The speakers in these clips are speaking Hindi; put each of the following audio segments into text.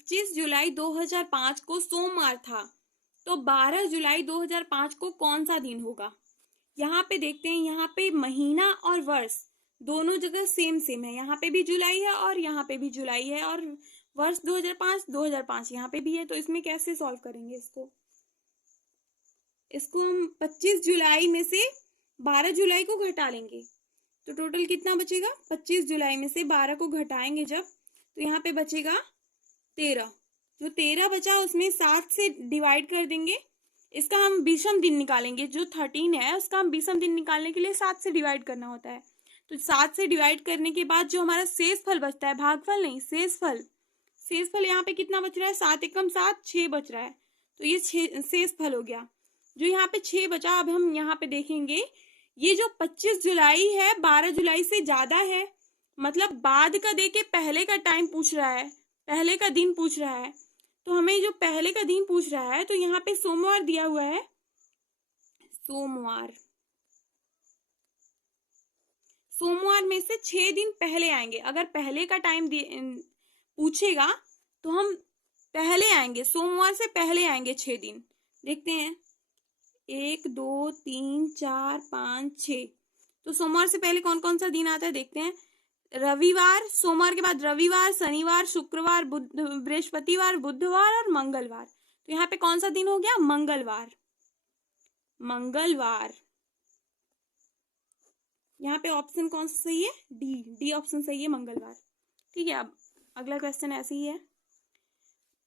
25 जुलाई 2005 को सोमवार था, तो 12 जुलाई 2005 को कौन सा दिन होगा? यहाँ पे देखते हैं, यहाँ पे महीना और वर्ष दोनों जगह सेम सेम है। यहाँ पे भी जुलाई है और यहाँ पे भी जुलाई है, और वर्ष 2005 यहाँ पे भी है। तो इसमें कैसे सॉल्व करेंगे इसको हम 25 जुलाई में से 12 जुलाई को घटा लेंगे, तो टोटल कितना बचेगा? 25 जुलाई में से 12 को घटाएंगे जब, तो यहाँ पे बचेगा 13। जो 13 बचा उसमें 7 से डिवाइड कर देंगे। इसका हम विषम दिन निकालेंगे, जो 13 है उसका हम विषम दिन निकालने के लिए 7 से डिवाइड करना होता है। तो 7 से डिवाइड करने के बाद जो हमारा शेष फल बचता है, भागफल नहीं, शेष फल यहाँ पे कितना बच रहा है? 7 एकम 7, 6 बच रहा है। तो ये शेष फल हो गया। जो यहाँ पे 6 बचा, अब हम यहाँ पे देखेंगे, ये जो 25 जुलाई है 12 जुलाई से ज्यादा है, मतलब बाद का देके पहले का टाइम पूछ रहा है, पहले का दिन पूछ रहा है। तो हमें जो पहले का दिन पूछ रहा है, तो यहाँ पे सोमवार दिया हुआ है, सोमवार में से 6 दिन पहले आएंगे। अगर पहले का टाइम पूछेगा तो हम पहले आएंगे, सोमवार से पहले आएंगे 6 दिन। देखते हैं, 1 2 3 4 5 6। तो सोमवार से पहले कौन कौन सा दिन आता है देखते हैं। रविवार, सोमवार के बाद रविवार, शनिवार, शुक्रवार, बृहस्पतिवार, बुधवार और मंगलवार। तो यहाँ पे कौन सा दिन हो गया? मंगलवार। यहाँ पे ऑप्शन कौन सा सही है? डी ऑप्शन सही है, मंगलवार। ठीक है, अब अगला क्वेश्चन ऐसे ही है।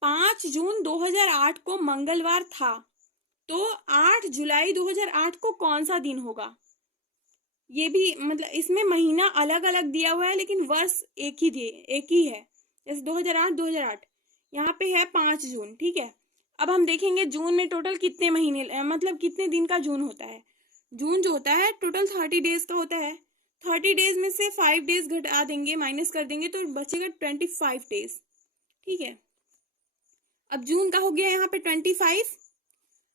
5 जून 2008 को मंगलवार था, तो 8 जुलाई 2008 को कौन सा दिन होगा? ये भी मतलब इसमें महीना अलग अलग दिया हुआ है, लेकिन वर्ष एक ही है। जैसे 2008 यहाँ पे है 5 जून। ठीक है, अब हम देखेंगे जून में टोटल कितने महीने, मतलब कितने दिन का जून होता है। जून जो होता है टोटल 30 डेज का होता है। 30 डेज में से 5 डेज घटा देंगे, माइनस कर देंगे, तो बचेगा 25 डेज। ठीक है, अब जून का हो गया यहाँ पे 25।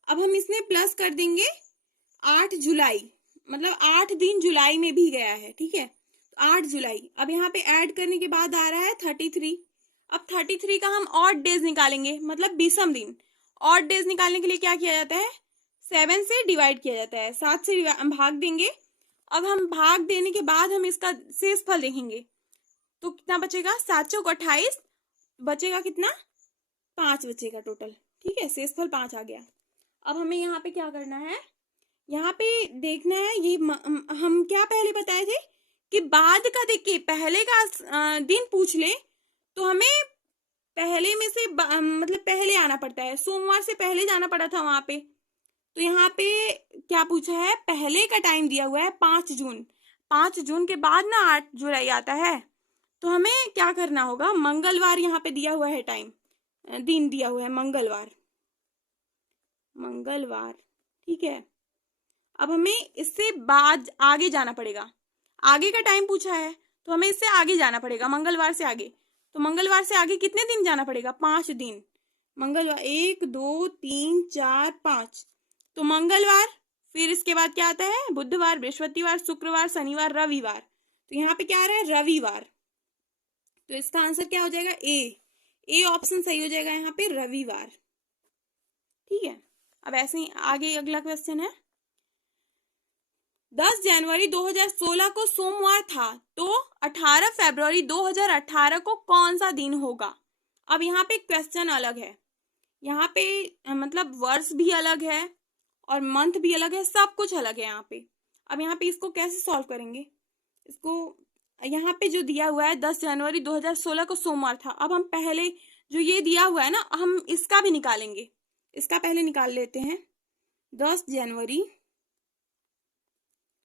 अब हम इसमें प्लस कर देंगे 8 जुलाई, मतलब 8 दिन जुलाई में भी गया है। ठीक है, 8 जुलाई। अब यहाँ पे ऐड करने के बाद आ रहा है 33। अब 33 का हम ऑड डेज निकालेंगे, मतलब विषम दिन। ऑड डेज निकालने के लिए क्या किया जाता है? 7 से डिवाइड किया जाता है, 7 से भाग देंगे। अब हम भाग देने के बाद हम इसका शेष फल देखेंगे, तो कितना बचेगा? 7 चौक 28, बचेगा कितना? 5 बचेगा टोटल। ठीक है, शेष फल 5 आ गया। अब हमें यहाँ पे क्या करना है? यहाँ पे देखना है, ये हम क्या पहले बताए थे कि बाद का देख के पहले का दिन पूछ ले तो हमें पहले में से मतलब पहले आना पड़ता है। सोमवार से पहले जाना पड़ा था वहां पे। तो यहाँ पे क्या पूछा है? पहले का टाइम दिया हुआ है 5 जून। 5 जून के बाद ना 8 जुलाई आता है, तो हमें क्या करना होगा? मंगलवार यहाँ पे दिया हुआ है, टाइम दिन दिया हुआ है मंगलवार। ठीक है, अब हमें इससे बाद आगे जाना पड़ेगा। आगे का टाइम पूछा है तो हमें इससे आगे जाना पड़ेगा, मंगलवार से आगे। तो मंगलवार से आगे कितने दिन जाना पड़ेगा? 5 दिन। मंगलवार 1 2 3 4 5, तो मंगलवार, फिर इसके बाद क्या आता है? बुधवार, बृहस्पतिवार, शुक्रवार, शनिवार, रविवार। तो यहाँ पे क्या आ रहा है? रविवार। तो इसका आंसर क्या हो जाएगा? ए ऑप्शन सही हो जाएगा यहाँ पे, रविवार। ठीक है, अब ऐसे ही आगे अगला क्वेश्चन है। 10 जनवरी 2016 को सोमवार था, तो 18 फरवरी 2018 को कौन सा दिन होगा? अब यहाँ पे क्वेश्चन अलग है, यहाँ पे मतलब वर्ष भी अलग है और मंथ भी अलग है, सब कुछ अलग है यहाँ पे। अब यहाँ पे इसको कैसे सॉल्व करेंगे? इसको यहाँ पे जो दिया हुआ है 10 जनवरी 2016 को सोमवार था, अब हम पहले जो ये दिया हुआ है ना, हम इसका भी निकालेंगे। इसका पहले निकाल लेते हैं। 10 जनवरी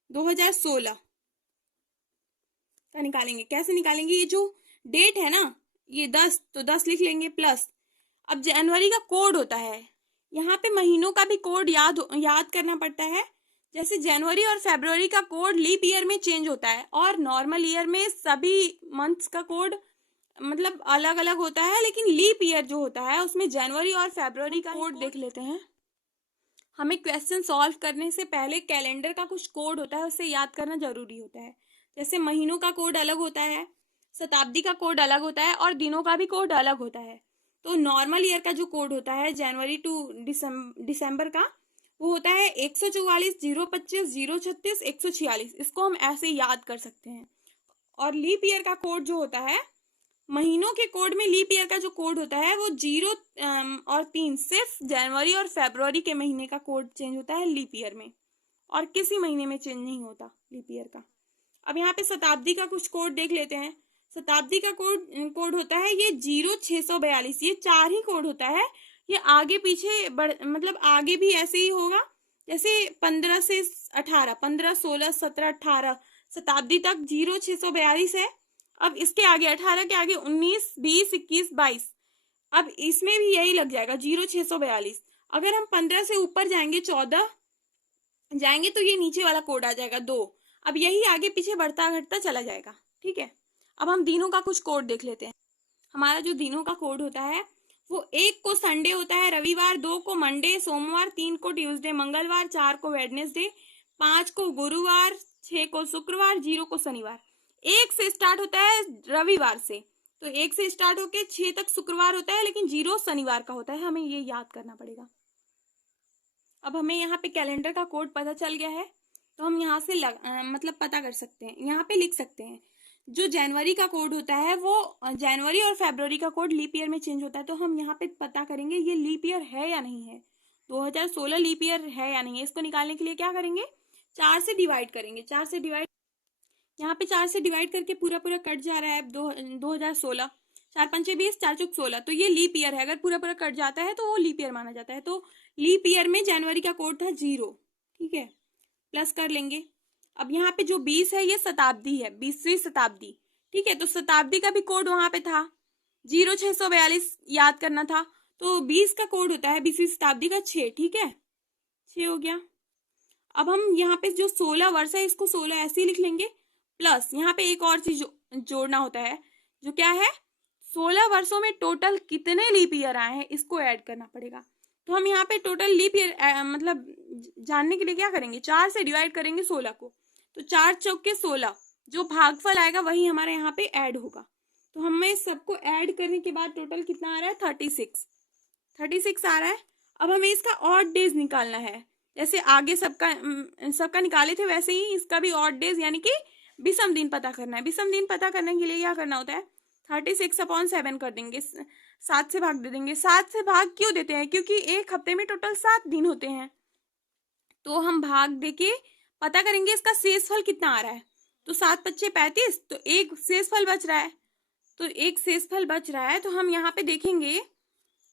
2016 का निकालेंगे। कैसे निकालेंगे? ये जो डेट है ना, ये 10, तो 10 लिख लेंगे प्लस। अब जनवरी का कोड होता है, यहाँ पे महीनों का भी कोड याद करना पड़ता है। जैसे जनवरी और फरवरी का कोड लीप ईयर में चेंज होता है, और नॉर्मल ईयर में सभी मंथ्स का कोड मतलब अलग अलग होता है, लेकिन लीप ईयर जो होता है उसमें जनवरी और फरवरी का कोड देख लेते हैं। हमें क्वेश्चन सॉल्व करने से पहले कैलेंडर का कुछ कोड होता है, उसे याद करना जरूरी होता है। जैसे महीनों का कोड अलग होता है, शताब्दी का कोड अलग होता है, और दिनों का भी कोड अलग होता है। तो नॉर्मल ईयर का जो कोड होता है जनवरी टू दिसंबर का, वो होता है 144, 025, 036, 146। इसको हम ऐसे याद कर सकते हैं। और लीप ईयर का कोड जो होता है, महीनों के कोड में लीप ईयर का जो कोड होता है वो 0 और 3, सिर्फ जनवरी और फरवरी के महीने का कोड चेंज होता है लीप ईयर में, और किसी महीने में चेंज नहीं होता लीप ईयर का। अब यहाँ पे शताब्दी का कुछ कोड देख लेते हैं। शताब्दी का कोड होता है ये 0642। ये 4 ही कोड होता है। ये आगे पीछे मतलब आगे भी ऐसे ही होगा, जैसे 15 से 18, 15, 16, 17, 18 शताब्दी तक 0642 है। अब इसके आगे 18 के आगे 19, 20, 21, 22, अब इसमें भी यही लग जाएगा 0642। अगर हम 15 से ऊपर जाएंगे, 14 जाएंगे, तो ये नीचे वाला कोड आ जाएगा 2। अब यही आगे पीछे बढ़ता घटता चला जाएगा। ठीक है, अब हम दिनों का कुछ कोड देख लेते हैं। हमारा जो दिनों का कोड होता है वो 1 को संडे होता है, रविवार, 2 को मंडे सोमवार, 3 को ट्यूसडे मंगलवार, 4 को वेडनेसडे, 5 को गुरुवार, 6 को शुक्रवार, 0 को शनिवार। 1 से स्टार्ट होता है रविवार से, तो 1 से स्टार्ट होके 6 तक शुक्रवार होता है, लेकिन 0 शनिवार का होता है। हमें ये याद करना पड़ेगा। अब हमें यहाँ पे कैलेंडर का कोड पता चल गया है, तो हम यहाँ से मतलब पता कर सकते हैं, यहाँ पे लिख सकते हैं। जो जनवरी का कोड होता है वो जनवरी और फरवरी का कोड लीप ईयर में चेंज होता है, तो हम यहाँ पे पता करेंगे ये लीप ईयर है या नहीं है, 2016 लीप ईयर है या नहीं है। इसको निकालने के लिए क्या करेंगे, 4 से डिवाइड करेंगे। 4 से डिवाइड, यहाँ पे 4 से डिवाइड करके पूरा पूरा कट जा रहा है। 2016, 4 पंचे 20, 4 चौक 16, तो ये लीप ईयर है। अगर पूरा पूरा कट जाता है तो वो लीप ईयर माना जाता है। तो लीप ईयर में जनवरी का कोड था 0। ठीक है, प्लस कर लेंगे। अब यहाँ पे जो 20 है ये शताब्दी है, 20वीं शताब्दी। ठीक है, तो शताब्दी का भी कोड वहां पे था 0642 याद करना था, तो 20 का कोड होता है 20वीं शताब्दी का 6। ठीक है, 6 हो गया। अब हम यहाँ पे जो 16 वर्ष है इसको 16 ऐसे ही लिख लेंगे, प्लस यहाँ पे एक और चीज जोड़ना होता है, जो क्या है, 16 वर्षों में टोटल कितने लीप ईयर आए हैं इसको ऐड करना पड़ेगा। तो हम यहाँ पे टोटल लीप ईयर मतलब जानने के लिए क्या करेंगे, 4 से डिवाइड करेंगे 16 को, तो 4 चौके 16, जो भागफल आएगा वही हमारे यहाँ पे ऐड होगा। तो हमें सबको ऐड करने के बाद टोटल कितना आ रहा है, 36 आ रहा है। अब हमें इसका ऑड डेज निकालना है, जैसे आगे सबका निकाले थे वैसे ही इसका भी ऑड डेज यानी कि विषम दिन पता करना है। विषम दिन पता करने के लिए क्या करना होता है, 36/7 कर देंगे, 7 से भाग दे देंगे। 7 से भाग क्यों देते हैं, क्योंकि एक हफ्ते में टोटल 7 दिन होते हैं, तो हम भाग देके पता करेंगे इसका शेषफल कितना आ रहा है। तो 7 पच्चे 35, तो एक शेषफल बच रहा है। तो एक शेषफल बच रहा है, तो हम यहाँ पे देखेंगे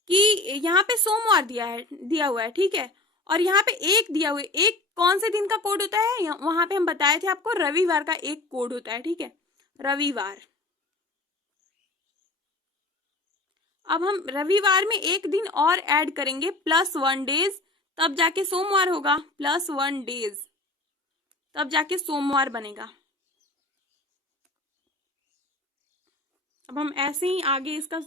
कि यहाँ पे सोमवार दिया हुआ है। ठीक है, और यहाँ पे एक दिया हुआ है। एक कौन से दिन का कोड होता है, वहां पे हम बताए थे आपको, रविवार का एक कोड होता है। ठीक है, रविवार। अब हम रविवार में एक दिन और ऐड करेंगे, +1 डेज, तब जाके सोमवार होगा। +1 डेज, तब जाके सोमवार बनेगा। अब हम ऐसे ही आगे इसका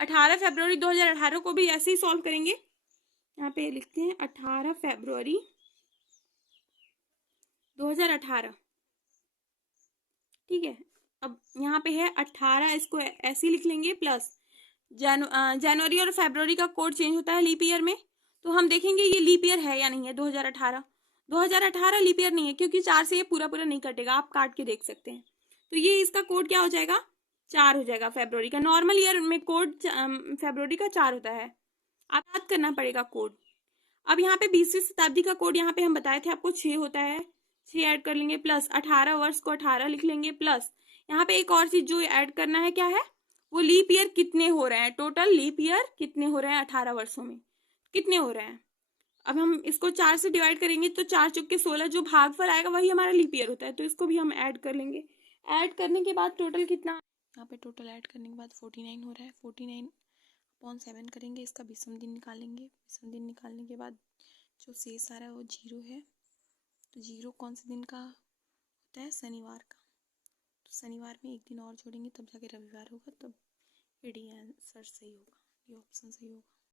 18 फरवरी 2018 को भी ऐसे ही सॉल्व करेंगे। यहाँ पे लिखते हैं 18 फरवरी 2018। ठीक है, अब यहाँ पे है 18, इसको ऐसे ही लिख लेंगे, प्लस जनवरी और फरवरी का कोड चेंज होता है लीप ईयर में, तो हम देखेंगे ये लीप ईयर है या नहीं है। 2018 लीप ईयर नहीं है, क्योंकि 4 से ये पूरा पूरा नहीं कटेगा, आप काट के देख सकते हैं। तो ये इसका कोड क्या हो जाएगा, 4 हो जाएगा फरवरी का। नॉर्मल ईयर में कोड फरवरी का 4 होता है, आप याद करना पड़ेगा कोड। अब यहाँ पे 20वीं शताब्दी का कोड यहाँ पे हम बताए थे आपको 6 होता है, 6 ऐड कर लेंगे, प्लस 18 वर्ष को 18 लिख लेंगे, प्लस यहाँ पे एक और चीज जो ऐड करना है, क्या है, वो लीप ईयर कितने हो रहे हैं, टोटल लीप ईयर कितने हो रहे हैं 18 वर्षों में कितने हो रहे हैं। अब हम इसको 4 से डिवाइड करेंगे, तो 4 चौके 16, जो भागफल आएगा वही हमारा लीप ईयर होता है, तो इसको भी हम ऐड कर लेंगे। ऐड करने के बाद टोटल कितना, यहाँ पे टोटल ऐड करने के बाद 49 हो रहा है। 49/7 करेंगे, इसका विषम दिन निकालेंगे। विषम दिन निकालने के बाद जो शेष आ रहा है वो 0 है। तो 0 कौन से दिन का होता है, शनिवार का। तो शनिवार में एक दिन और जोड़ेंगे, तब जाके रविवार होगा, तब ये डी आंसर सही होगा, ये ऑप्शन सही होगा।